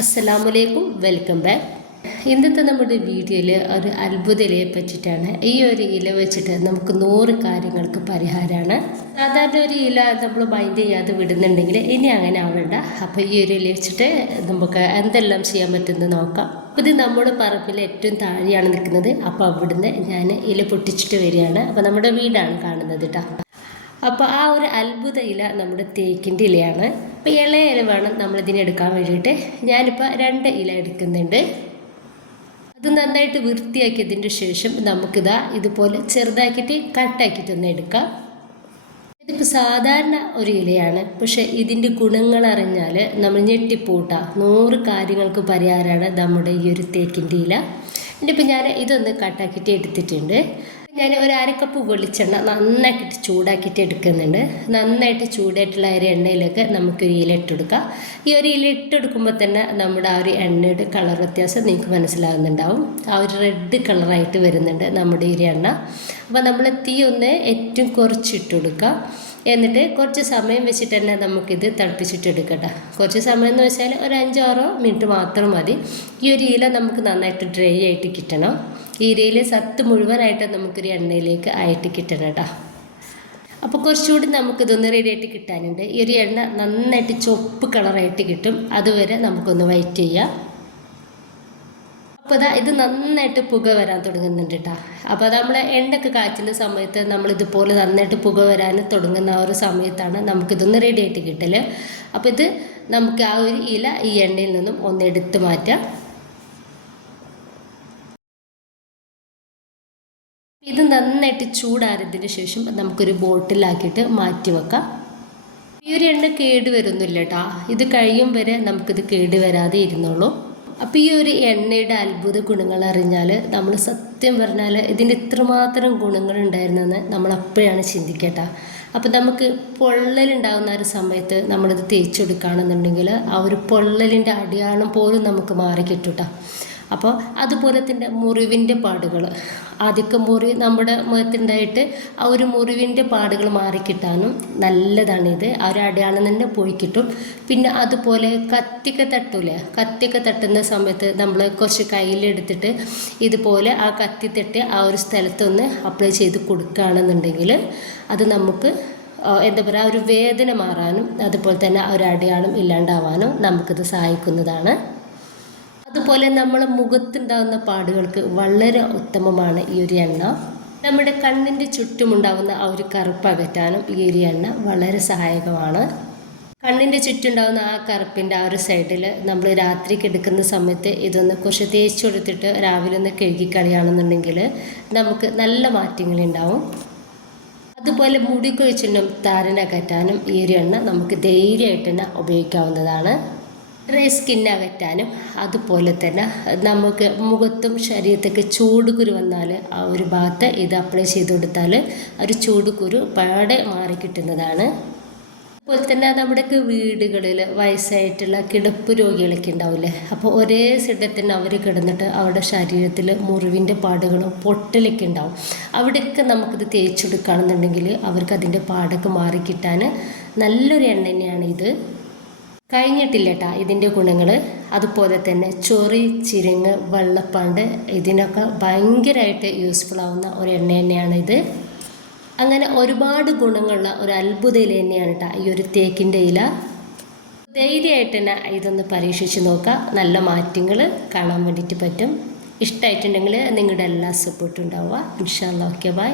അസ്സലാമലൈക്കും welcome back. ഇന്നത്തെ നമ്മുടെ വീഡിയോയിൽ ഒരു അത്ഭുത ഇലയെ പറ്റിയിട്ടാണ്. ഈ ഒരു ഇല വെച്ചിട്ട് നമുക്ക് നൂറ് കാര്യങ്ങൾക്ക് പരിഹാരമാണ് സാധാരണ ഒരു ഇല നമ്മൾ മൈൻഡ് ചെയ്യാതെ വിടുന്നുണ്ടെങ്കിൽ ഇനി അങ്ങനെ ആവണ്ട. അപ്പോൾ ഈ ഒരു ഇല വെച്ചിട്ട് നമുക്ക് എന്തെല്ലാം ചെയ്യാൻ പറ്റുമെന്ന് നോക്കാം. ഇത് നമ്മുടെ പറമ്പിൽ ഏറ്റവും താഴെയാണ് നിൽക്കുന്നത്. അപ്പോൾ അവിടുന്ന് ഞാൻ ഇല പൊട്ടിച്ചിട്ട് വരികയാണ്. അപ്പോൾ നമ്മുടെ വീടാണ് കാണുന്നത് കേട്ടോ അപ്പോൾ ആ ഒരു അത്ഭുത ഇല നമ്മുടെ തേക്കിന്റെ ഇലയാണ്. അപ്പോൾ ഇളയ ഇല വേണം നമ്മളിതിനെ എടുക്കാൻ വേണ്ടിയിട്ട്. ഞാനിപ്പോൾ രണ്ട് ഇല എടുക്കുന്നുണ്ട്. അത് നന്നായിട്ട് വൃത്തിയാക്കിയതിന്റെ ശേഷം നമുക്കിതാ ഇതുപോലെ ചെറുതാക്കിയിട്ട് കട്ടാക്കിയിട്ട് ഒന്ന് എടുക്കാം. ഇതിപ്പോൾ സാധാരണ ഒരു ഇലയാണ്. പക്ഷേ ഇതിന്റെ ഗുണങ്ങൾ അറിഞ്ഞാൽ നമ്മൾ ഞെട്ടിപ്പൂട്ട. നൂറ് കാര്യങ്ങൾക്ക് പരിഹാരമാണ് നമ്മുടെ ഈ ഒരു തേക്കിന്റെ ഇല. എന്നിട്ടിപ്പോൾ ഞാൻ ഇതൊന്ന് കട്ടാക്കിയിട്ട് എടുത്തിട്ടുണ്ട്. ഞാൻ ഒരു അര കപ്പ് വെളിച്ചെണ്ണ നന്നായിട്ട് ചൂടാക്കിയിട്ട് എടുക്കുന്നുണ്ട്. നന്നായിട്ട് ചൂടായിട്ടുള്ള ഒരു എണ്ണയിലേക്ക് നമുക്കൊരു ഇല ഇട്ടെടുക്കാം. ഈ ഒരു ഇല ഇട്ടെടുക്കുമ്പോൾ തന്നെ നമ്മുടെ ആ ഒരു എണ്ണയുടെ കളർ വ്യത്യാസം നിങ്ങൾക്ക് മനസ്സിലാകുന്നുണ്ടാവും. ആ ഒരു റെഡ് കളറായിട്ട് വരുന്നുണ്ട് നമ്മുടെ ഈ എണ്ണ. അപ്പോൾ നമ്മൾ തീ ഒന്ന് ഏറ്റവും കുറച്ചിട്ട് കൊടുക്കുക. എന്നിട്ട് കുറച്ച് സമയം വെച്ചിട്ട് തന്നെ നമുക്കിത് തിളപ്പിച്ചിട്ട് എടുക്കട്ടെ കുറച്ച് സമയം എന്ന് വെച്ചാൽ ഒരു അഞ്ചാറോ മിനിറ്റ് മാത്രം മതി. ഈ ഒരു ഇല നമുക്ക് നന്നായിട്ട് ഡ്രൈ ആയിട്ട് കിട്ടണം. ഇലയിൽ സത്ത് മുഴുവനായിട്ട് നമുക്കൊരു എണ്ണയിലേക്ക് ആയിട്ട് കിട്ടണം കേട്ടോ. അപ്പോൾ കുറച്ചുകൂടി നമുക്കിതൊന്ന് റെഡിയായിട്ട് കിട്ടാനുണ്ട്. ഈ ഒരു എണ്ണ നന്നായിട്ട് ചുവപ്പ് കളറായിട്ട് കിട്ടും. അതുവരെ നമുക്കൊന്ന് വൈറ്റ് ചെയ്യാം. അപ്പോൾ അതാ ഇത് നന്നായിട്ട് പുക വരാൻ തുടങ്ങുന്നുണ്ട് കേട്ടോ. അപ്പോൾ അത് നമ്മൾ എണ്ണയൊക്കെ കാച്ചുന്ന സമയത്ത് നമ്മൾ ഇതുപോലെ നന്നായിട്ട് പുക വരാൻ തുടങ്ങുന്ന ആ ഒരു സമയത്താണ് നമുക്കിതൊന്ന് റെഡി ആയിട്ട് കിട്ടൽ അപ്പോൾ ഇത് നമുക്ക് ആ ഒരു ഇല ഈ എണ്ണയിൽ നിന്നും ഒന്ന് എടുത്ത് മാറ്റാം. നന്നായിട്ട് ചൂടാറിയതിന് ശേഷം നമുക്കൊരു ബോട്ടിലാക്കിയിട്ട് മാറ്റി വെക്കാം ഈ ഒരു എണ്ണ കേട് വരുന്നില്ല കേട്ടോ ഇത് കഴിയും വരെ നമുക്കിത് കേട് വരാതെ ഇരുന്നോളൂ. അപ്പം ഈ ഒരു എണ്ണയുടെ അത്ഭുത ഗുണങ്ങൾ അറിഞ്ഞാൽ നമ്മൾ സത്യം പറഞ്ഞാൽ ഇതിന്റെ ഇത്രമാത്രം ഗുണങ്ങൾ ഉണ്ടായിരുന്നെന്ന് നമ്മൾ അപ്പോഴാണ് ചിന്തിക്കട്ടെ അപ്പം നമുക്ക് പൊള്ളലുണ്ടാകുന്ന ഒരു സമയത്ത് നമ്മളിത് തേച്ചെടുക്കുകയാണെന്നുണ്ടെങ്കിൽ ആ ഒരു പൊള്ളലിന്റെ അടയാളം പോലും നമുക്ക് മാറിക്കിട്ടുട്ടാ. കിട്ടൂട്ടോ അപ്പോൾ അതുപോലെ തന്നെ മുറിവിന്റെ പാടുകൾ ആദ്യമൊക്കെ മുറി നമ്മുടെ മുഖത്തുണ്ടായിട്ട് ആ ഒരു മുറിവിന്റെ പാടുകൾ മാറിക്കിട്ടാനും നല്ലതാണിത്. ആ ഒരു അടയാളം തന്നെ പോയി കിട്ടും. പിന്നെ അതുപോലെ കത്തിക്ക തട്ടൂലേ? കത്തിക്ക തട്ടുന്ന സമയത്ത് നമ്മൾ കുറച്ച് കയ്യിലെടുത്തിട്ട് ഇതുപോലെ ആ കത്തി തട്ടി ആ ഒരു സ്ഥലത്തൊന്ന് അപ്ലൈ ചെയ്ത് കൊടുക്കുകയാണെന്നുണ്ടെങ്കിൽ അത് നമുക്ക് എന്താ പറയുക ഒരു വേദന മാറാനും അതുപോലെ തന്നെ ഒരു അടയാളം ഇല്ലാണ്ടാവാനും നമുക്കിത് സഹായിക്കുന്നതാണ്. അതുപോലെ നമ്മൾ മുഖത്തുണ്ടാകുന്ന പാടുകൾക്ക് വളരെ ഉത്തമമാണ് ഈ ഒരു എണ്ണ. നമ്മുടെ കണ്ണിന്റെ ചുറ്റുമുണ്ടാകുന്ന ആ ഒരു കറുപ്പ് അകറ്റാനും ഈ ഒരു എണ്ണ വളരെ സഹായകമാണ്. കണ്ണിന്റെ ചുറ്റുണ്ടാകുന്ന ആ കറുപ്പിന്റെ ആ ഒരു സൈഡിൽ നമ്മൾ രാത്രി കിടക്കുന്ന സമയത്ത് ഇതൊന്ന് കുറച്ച് തേച്ച് കൊടുത്തിട്ട് രാവിലെ ഒന്ന് കഴുകിക്കളയാണെന്നുണ്ടെങ്കിൽ നമുക്ക് നല്ല മാറ്റങ്ങളുണ്ടാവും. അതുപോലെ മുടി കൊഴിച്ചിലും താരനകറ്റാനും ഈ ഒരു എണ്ണ നമുക്ക് ധൈര്യമായിട്ട് തന്നെ ഉപയോഗിക്കാവുന്നതാണ്. ഡ്രൈ സ്കിൻ അകറ്റാനും അതുപോലെ തന്നെ നമുക്ക് മുഖത്തും ശരീരത്തൊക്കെ ചൂടുകുരു വന്നാൽ ആ ഒരു ഭാഗത്ത് ഇത് അപ്ലൈ ചെയ്ത് കൊടുത്താൽ ഒരു ചൂടുകുരു പാടെ മാറി കിട്ടുന്നതാണ്. അതുപോലെ തന്നെ നമ്മുടെയൊക്കെ വീടുകളിൽ വയസ്സായിട്ടുള്ള കിടപ്പ് രോഗികളൊക്കെ ഉണ്ടാവില്ലേ? അപ്പോൾ ഒരേ സിഡത്തിന് അവർ കിടന്നിട്ട് അവരുടെ ശരീരത്തിൽ മുറിവിന്റെ പാടുകളും പൊട്ടലൊക്കെ ഉണ്ടാവും. അവിടെയൊക്കെ നമുക്കിത് തേച്ചെടുക്കുകയാണെന്നുണ്ടെങ്കിൽ അവർക്ക് അതിന്റെ പാടൊക്കെ മാറിക്കിട്ടാൻ നല്ലൊരു എണ്ണ തന്നെയാണ് ഇത്. കഴിഞ്ഞിട്ടില്ല കേട്ടോ ഇതിന്റെ ഗുണങ്ങൾ. അതുപോലെ തന്നെ ചൊറി ചിരങ്ങ് വെള്ളപ്പാണ്ട് ഇതിനൊക്കെ ഭയങ്കരമായിട്ട് യൂസ്ഫുൾ ആവുന്ന ഒരു എണ്ണ തന്നെയാണ് ഇത്. അങ്ങനെ ഒരുപാട് ഗുണങ്ങളുള്ള ഒരു അത്ഭുത ഇല തന്നെയാണ് കേട്ടോ ഈ ഒരു തേക്കിന്റെ ഇല. ധൈര്യമായിട്ട് തന്നെ ഇതൊന്ന് പരീക്ഷിച്ച് നോക്കുക. നല്ല മാറ്റങ്ങൾ കാണാൻ വേണ്ടിയിട്ട് പറ്റും. ഇഷ്ടമായിട്ടുണ്ടെങ്കിൽ നിങ്ങളുടെ എല്ലാ സപ്പോർട്ടും ഉണ്ടാവുക. ഇൻഷാല്ല ഓക്കെ ബൈ